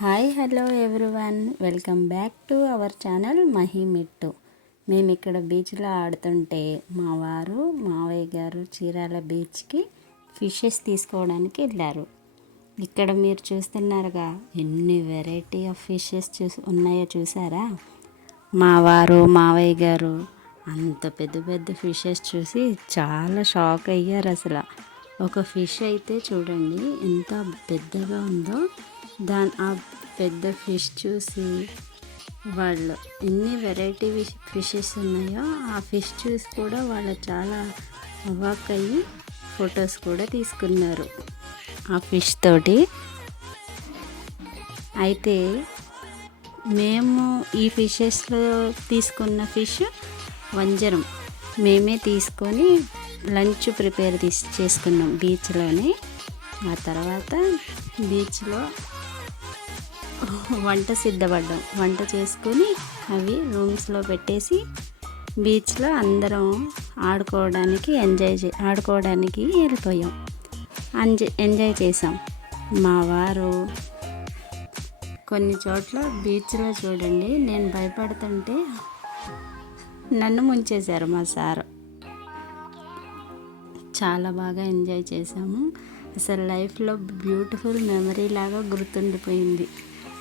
Hi hello everyone, welcome back to our channel మహిమిట్టు. మేము ఇక్కడ బీచ్లో ఆడుతుంటే మా వారు మావయ్య గారు చీరాల బీచ్కి ఫిషెస్ తీసుకోవడానికి వెళ్ళారు. ఇక్కడ మీరు చూస్తున్నారుగా ఎన్ని వెరైటీ ఆఫ్ ఫిషెస్ ఉన్నాయో చూసారా. మా వారు మావయ్య గారు అంత పెద్ద పెద్ద ఫిషెస్ చూసి చాలా షాక్ అయ్యారు. అసలు ఒక ఫిష్ అయితే చూడండి ఎంత పెద్దగా ఉందో. ఆ పెద్ద ఫిష్ చూసి వాళ్ళు ఎన్ని వెరైటీ ఫిషెస్ ఉన్నాయో ఆ ఫిష్ చూసి కూడా వాళ్ళు చాలా అవాక్ అయ్యి ఫొటోస్ కూడా తీసుకున్నారు ఆ ఫిష్ తోటి. అయితే మేము ఈ ఫిషెస్లో తీసుకున్న ఫిష్ వంజరం మేమే తీసుకొని లంచ్ ప్రిపేర్ చేసుకున్నాం బీచ్లోనే. ఆ తర్వాత బీచ్లో వంట చేసుకొని అవి రూమ్స్లో పెట్టేసి బీచ్లో అందరం ఆడుకోవడానికి వెళ్ళిపోయాం. ఎంజాయ్ చేసాం. మా వారు కొన్ని చోట్ల బీచ్లో చూడండి నేను భయపడుతుంటే నన్ను ముంచేశారు మా సారు. చాలా బాగా ఎంజాయ్ చేసాము. అసలు లైఫ్లో బ్యూటిఫుల్ మెమరీ లాగా గుర్తుండిపోయింది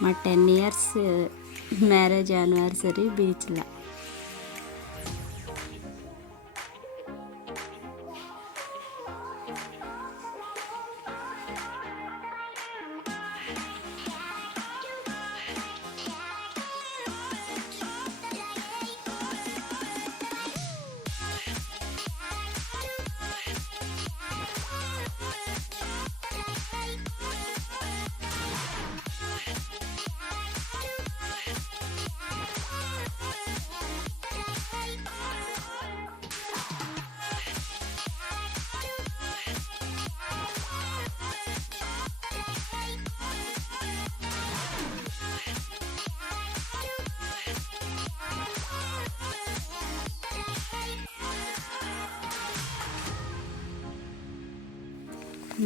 మా 10 years మ్యారేజ్ యానివర్సరీ బీచ్లో.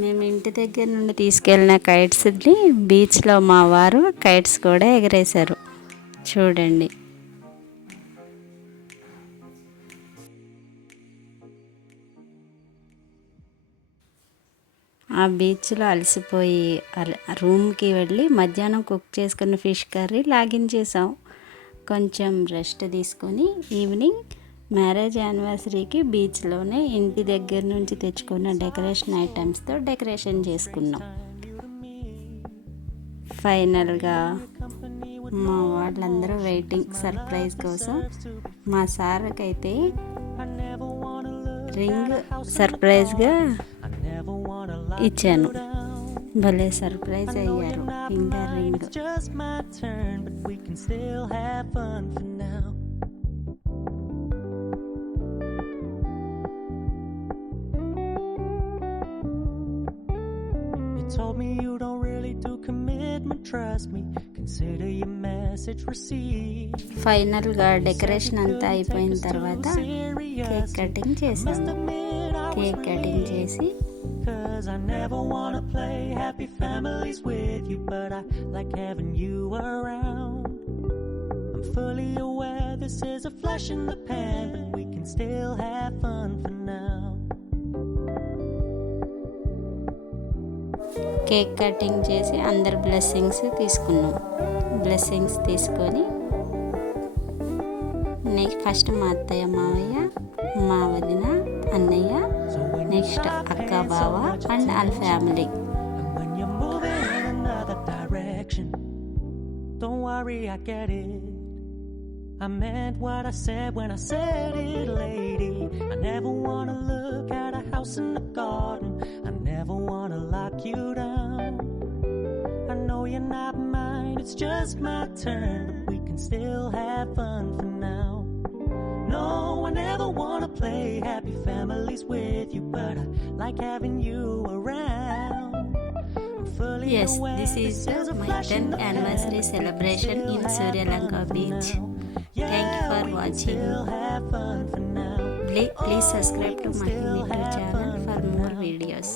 మేము ఇంటి దగ్గర నుండి తీసుకెళ్ళిన కైట్స్ని బీచ్లో మా వారు కైట్స్ కూడా ఎగరేశారు చూడండి. ఆ బీచ్లో అలసిపోయి రూమ్కి వెళ్ళి మధ్యాహ్నం కుక్ చేసుకున్న ఫిష్ కర్రీ లాగించేసాం. కొంచెం రెస్ట్ తీసుకొని ఈవినింగ్ మ్యారేజ్ యానివర్సరీకి బీచ్లోనే ఇంటి దగ్గర నుంచి తెచ్చుకున్న డెకరేషన్ ఐటమ్స్తో డెకరేషన్ చేసుకున్నాం. ఫైనల్గా మా వాళ్ళందరూ వెయిటింగ్ సర్ప్రైజ్ కోసం. మా సార్కి అయితే రింగ్ సర్ప్రైజ్గా ఇచ్చాను. భలే సర్ప్రైజ్ అయ్యారు. Finger ring. Told me you don't really do commitment, trust me, consider your message received. ఫైనల్గా డెకరేషన్ అంతా అయిపోయిన తర్వాత కేక్ కటింగ్ చేసాము. కేక్ కటింగ్ చేసి Cause I never wanna play happy families with you, but I like having you around. I'm fully aware this is a flash in the pan, but we can still have fun for now. Cake cutting చేసి అందరు blessings తీసుకున్నాం. Blessings తీసుకొని next first మా అత్తయ్య మావయ్య, మా వదిన, అన్నయ్య, నెక్స్ట్ అక్క బావ అండ్ వాళ్ళ family. Don't worry, I get it. I meant what I said when I said it, lady. I never wanna look at a house in the garden. I never wanna lock you down. I know you're not mine, it's just my turn, but we can still have fun for now. No, I never wanna play happy families with you, but I like having you around. Yes, this is my 10th anniversary celebration in Surya Lanka Beach. Thank you for watching. Please subscribe to my YouTube channel for more videos.